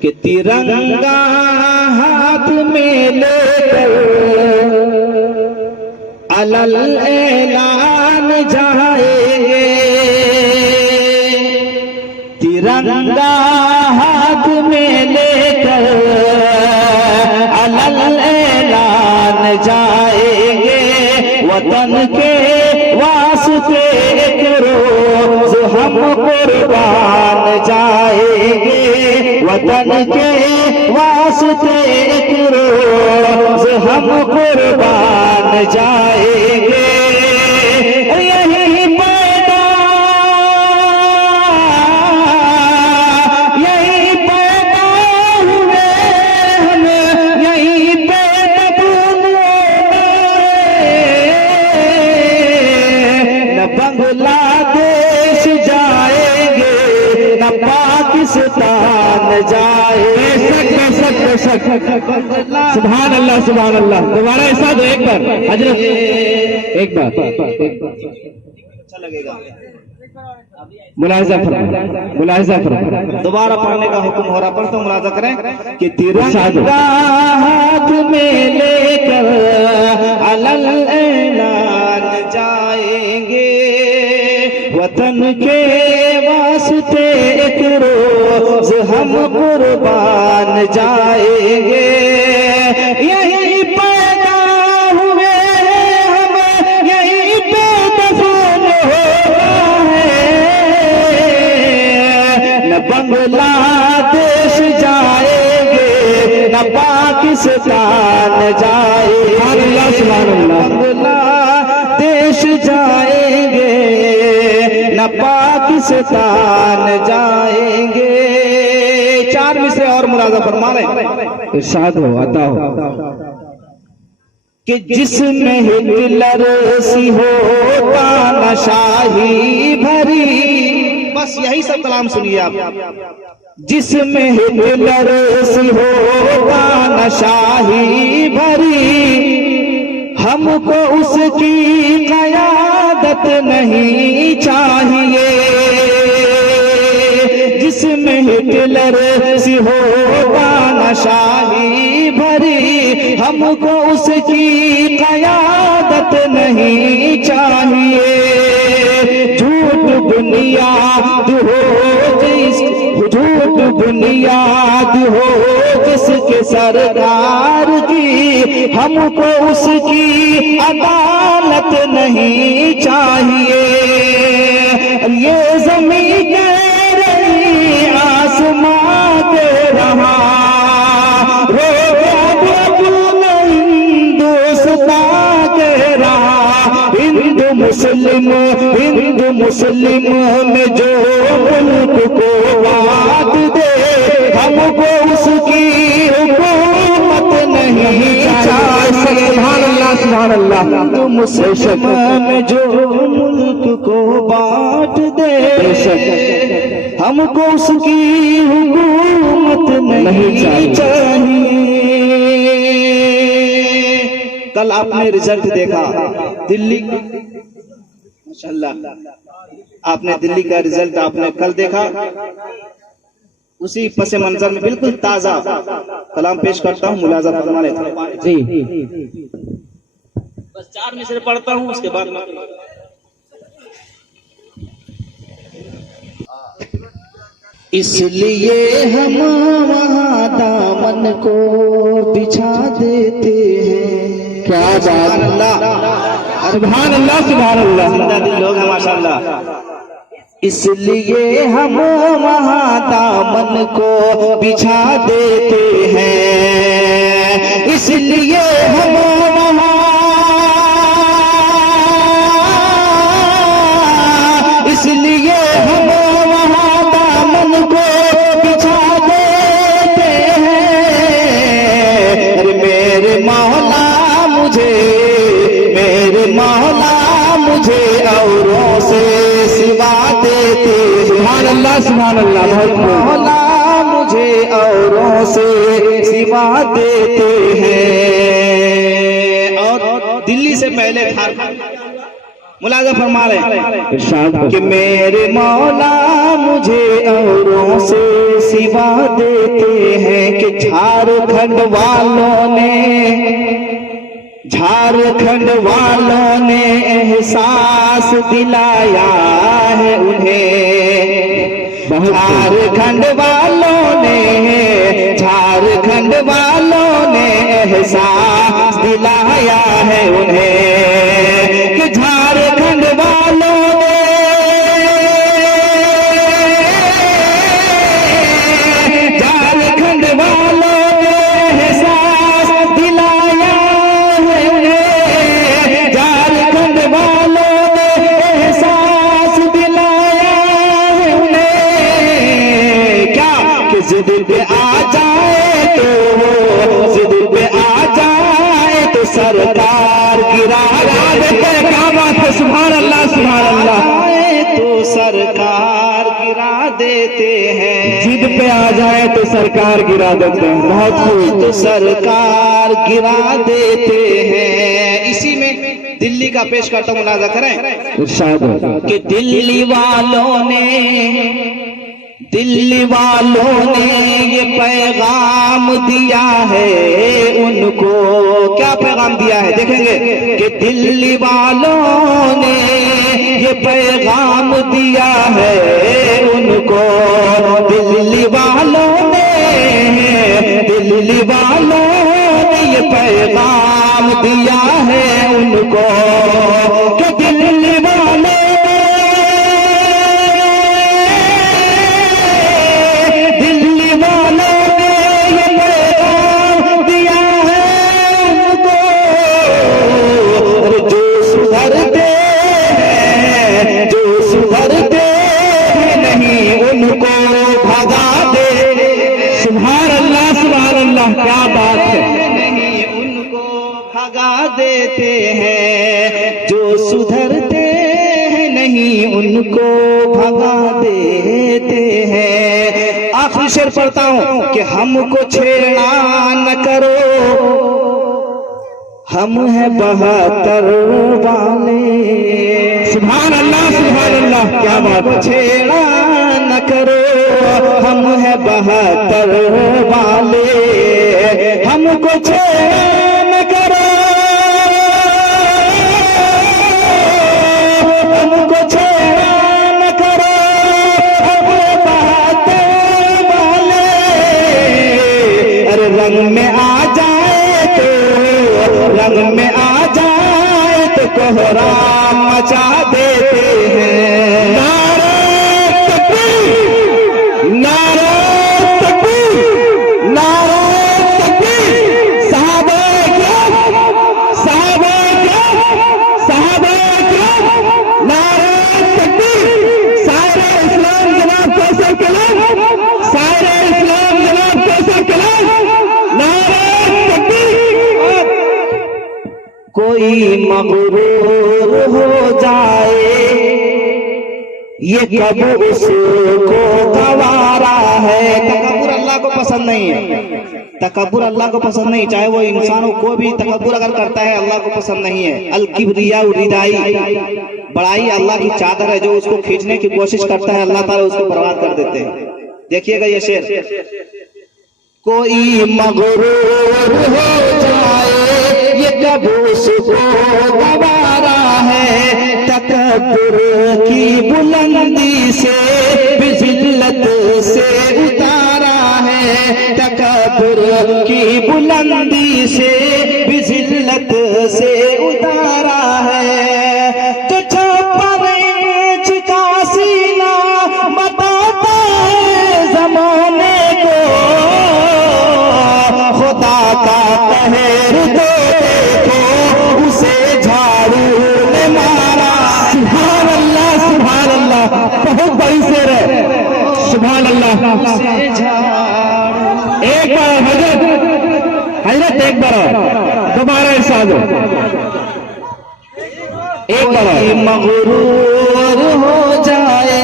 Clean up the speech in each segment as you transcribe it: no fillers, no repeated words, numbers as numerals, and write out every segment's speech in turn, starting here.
कि तिरंगा हाथ में लेकर अलल ऐलान जाएंगे, तिरंगा हाथ में लेकर अलल ऐलान जाएंगे। वतन के वास्ते एक रोज हम कुर्बान जाएंगे, वतन के वास्ते एक रोज हम कुर्बान जाएंगे। यही पैदा हुए हम, यही पे न बांग्लादेश जाएंगे न पाकिस्तान जाएंगे। सुभान अल्लाह सुभान अल्लाह। दोबारा ऐसा दो एक बार हजरत, एक बार अच्छा लगेगा। मुलाहिजा फरमाएं, दोबारा पढ़ने का हुक्म हो रहा, पढ़ता हूं, मुलाहिजा करें कि तिरंगा हाथ में लेकर अलल ऐलान जाएंगे, वतन के वास्ते एक रोज हम कुर्बान जाएंगे। यही पैदा हुए हम, यही पे दफन होना है। न बांग्लादेश जाएंगे न पाकिस्तान जाएंगे, बांग्लादेश जाएंगे न पाकिस्तान जाएंगे। चार मिसरे और मुलाजा फरमा रहे, इरशाद हो, अता हो कि जिसमें हिटलर सी हो तानाशाही भरी, बस यही सब कलाम सुनिए आप। जिसमें हिटलर सी हो तानाशाही भरी, हमको उसकी क़यादत नहीं चाहिए। जिसमें हिटलर सी हो तानाशाही भरी, हमको उसकी क़यादत नहीं चाहिए। झूठ बुनियाद हो झूठ बुनियाद हो जिसके सरकार की, हमको उसकी अदालत नहीं चाहिए। ये ज़मीन कह रही आसमां कह रहा, हिंदू मुस्लिम में जो मुल्क को बात दे, हमको उसकी हुकूमत नहीं चाहिए। सुभान अल्लाह सुभान अल्लाह। हिंदू मुस्लिम में जो मुल्क को बांट दे, हमको उसकी हुकूमत नहीं चाहिए। कल आपने रिजल्ट देखा दिल्ली, माशाअल्लाह आपने दिल्ली का रिजल्ट आपने कल देखा। उसी पस मंजर में बिल्कुल ताजा कलाम पेश करता हूँ, मुलाजा फरमाने जी। बस चार मिसरे पढ़ता हूँ, उसके बाद इसलिए हम वहाँ दामन को बिछा देते हैं। क्या बात, अल्लाह सुभान अल्लाह सुभान अल्लाह। जिंदा दिल लोग हैं माशाअल्लाह। इसलिए हम वहाँ दामन को बिछा देते हैं, इसलिए हम वहाँ, इसलिए हम वहाँ दामन को बिछा देते हैं। अरे मेरे मौला मुझे, मेरे मौला मुझे औरों से सिवा देते हैं। सुभान अल्लाह सुभान अल्लाह। मौला मुझे औरों से सिवा देते हैं। और दिल्ली से पहले मुलाजा फरमा रहे इरशाद कि मेरे मौला मुझे औरों से सिवा देते हैं कि झारखंड वालों ने एहसास दिलाया है उन्हें। झारखंड वालों ने एहसास दिलाया है उन्हें कि झारखंड वालों ने एहसास दिलाया है उन्हें। झारखंड वालों ने एहसास दिलाया है उन्हें। क्या कि जिद पे आ जाए तो सरकार गिरा देते। क्या बात है, सुभान अल्लाह सुभान अल्लाह। तो सरकार गिरा देते हैं, जिद पे आ जाए तो सरकार गिरा देते हैं। बहुत खूब। तो सरकार गिरा देते हैं। इसी में दिल्ली का पेश करता हूं, मुलाजा करें इरशाद कि दिल्ली वालों ने ये पैगाम दिया है उनको। क्या पैगाम दिया है देखेंगे कि दिल्ली वालों ने ये पैगाम दिया है उनको। दिल्ली वालों ने ये पैगाम दिया है उनको कि दिल्ली वालों क्या बात है, नहीं उनको भगा देते हैं। जो सुधरते हैं नहीं उनको भगा देते हैं। आखिरी शेर पढ़ता हूं कि हमको छेड़ा न करो, हम हैं 72 वाले। सुभान अल्लाह सुभान अल्लाह। क्या बात। छेड़ा न करो, हम हैं 72 वाले। हमको छेड़ा न करो, हमको छेड़ा न करो, हम 72 वाले। अरे रंग में आ जाए तो कोहराम मचा देते हैं। नारे तकबीर, नारे तकबीर, नारे तकबीर। साहबा क्या नारे तकबीर। सारे इस्लाम जनाब कैसे कलाम, सारे इस्लाम जनाब कैसे कलाम। नारे तकबीर। कोई मगरूर हो जाए ये कब उसको गवारा है। तकब्बुर अल्लाह को पसंद नहीं है, तकब्बुर अल्लाह को पसंद नहीं। चाहे वो इंसानों को भी तकब्बुर अगर करता है अल्लाह को पसंद नहीं है। अल किब्रिया रिदाई, बड़ाई अल्लाह की चादर है, जो उसको खींचने की कोशिश करता है अल्लाह ताला उसको बर्बाद कर देते हैं। देखिएगा ये शेर। कोई मगरूर हो जाए ये कब उसको गवारा है। तकब्बुर की बुलंदी से बिजिल्लत से उतारा है। तकब्बुर की बुलंदी से बिजिल्लत से उतारा है। तो छप्पर इंच का सीना बताता है जमाने को, खुदा का कहर तो देखो उसे झाड़ू ने मारा। सुभान अल्लाह सुभान अल्लाह। बहुत बड़ी शेर है, सुभान अल्लाह। एक बार हजरत एक बार दोबारा इरशाद हो। एक बार मगरूर हो जाए,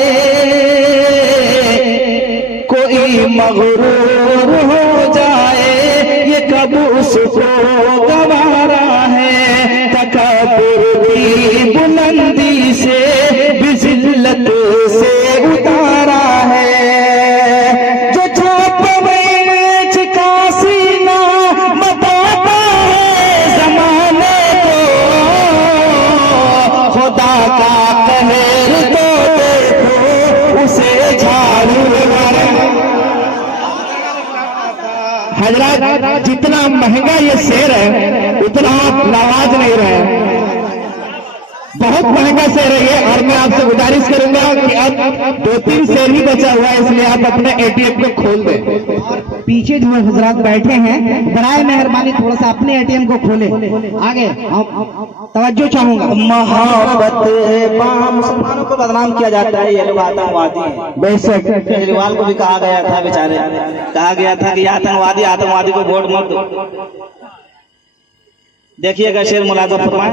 कोई मगरूर हो जाए ये कब उसको गवारा है। तकब्बुर की बुलंदी हजरत जितना महंगा ये शेर है उतना आप नवाज नहीं रहे, बहुत महंगा शेर है ये। और मैं आपसे गुजारिश करूंगा कि अब 2-3 शेर ही बचा हुआ है, इसलिए आप अपने एटीएम को खोल दें। पीछे जो हजरात बैठे हैं बराए मेहरबानी थोड़ा सा अपने एटीएम को खोले। आगे तवज्जो चाहूंगा। मोहब्बत मुसलमानों को बदनाम किया जाता है, ये लोग आतंकवादी हैं। बेशक केजरीवाल को भी कहा गया था, बेचारे कहा गया था कि आतंकवादी को वोट मत दो। देखिएगा शेर मुलाजा फरमाए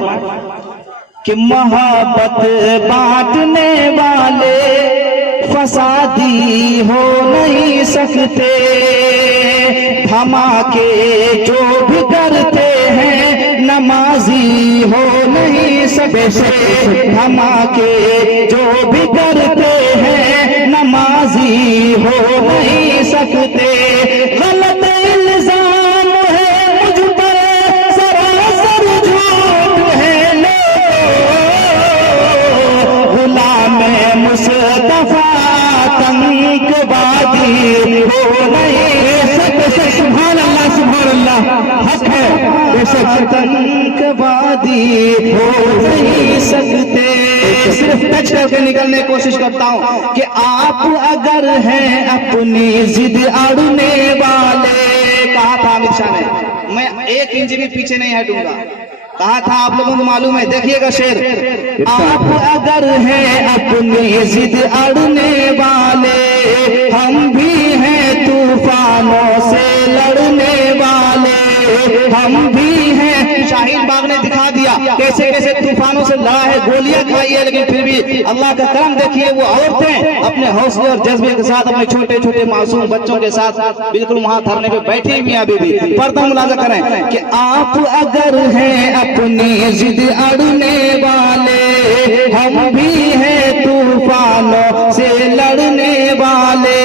कि मोहब्बत बांटने वाले फसादी हो नहीं सकते, धमाके जो भी करते हैं नमाजी हो नहीं सकते, धमाके जो भी करते हैं नमाजी हो नहीं सकते। गलत इल्जाम है मुझ पर, सरासर झूठ है, गुलाम मुस्तफा आतंकवादी हो नहीं सकते। सुभान अल्लाह, सुभान अल्लाह, हक है बेशक, आतंकवादी हो नहीं सकते। सिर्फ टच करके निकलने की कोशिश करता हूँ कि आप अगर हैं अपनी जिद अड़ने वाले, कहा था अमित शाह ने, मैं 1 इंच भी पीछे नहीं हटूंगा, कहा था, आप लोगों को मालूम है। देखिएगा शेर, आप अगर हैं अपनी जिद अड़ने वाले, हम भी हैं तूफानों से लड़ने वाले, हम भी हैं। शाहीन बाग ने दिखा दिया कैसे कैसे तूफानों से लड़ा है, गोलियां खाई है, लेकिन फिर भी अल्लाह का करम देखिए, वो औरतें अपने हौसले और जज्बे के साथ अपने छोटे छोटे मासूम बच्चों के साथ बिल्कुल वहां धरने पे बैठी हुई अभी भी। पर्दा मुलाजा करें कि आप अगर हैं अपनी जिद अड़ने वाले, हम भी हैं तूफानों से लड़ने वाले।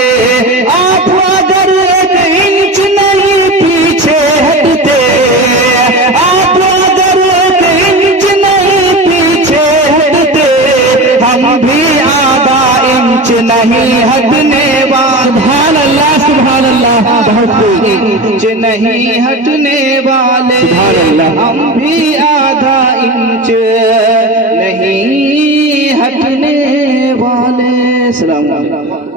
आप अगर 1 इंच नहीं पीछे हटते, आप अगर 1 इंच नहीं पीछे हटते, हम भी आधा इंच नहीं हटने वाले। सुभान अल्लाह, सुभान अल्लाह, बहुत इंच नहीं हटने वाले, हम भी आधा इंच नहीं हटने वाले। सलाम अलैकुम।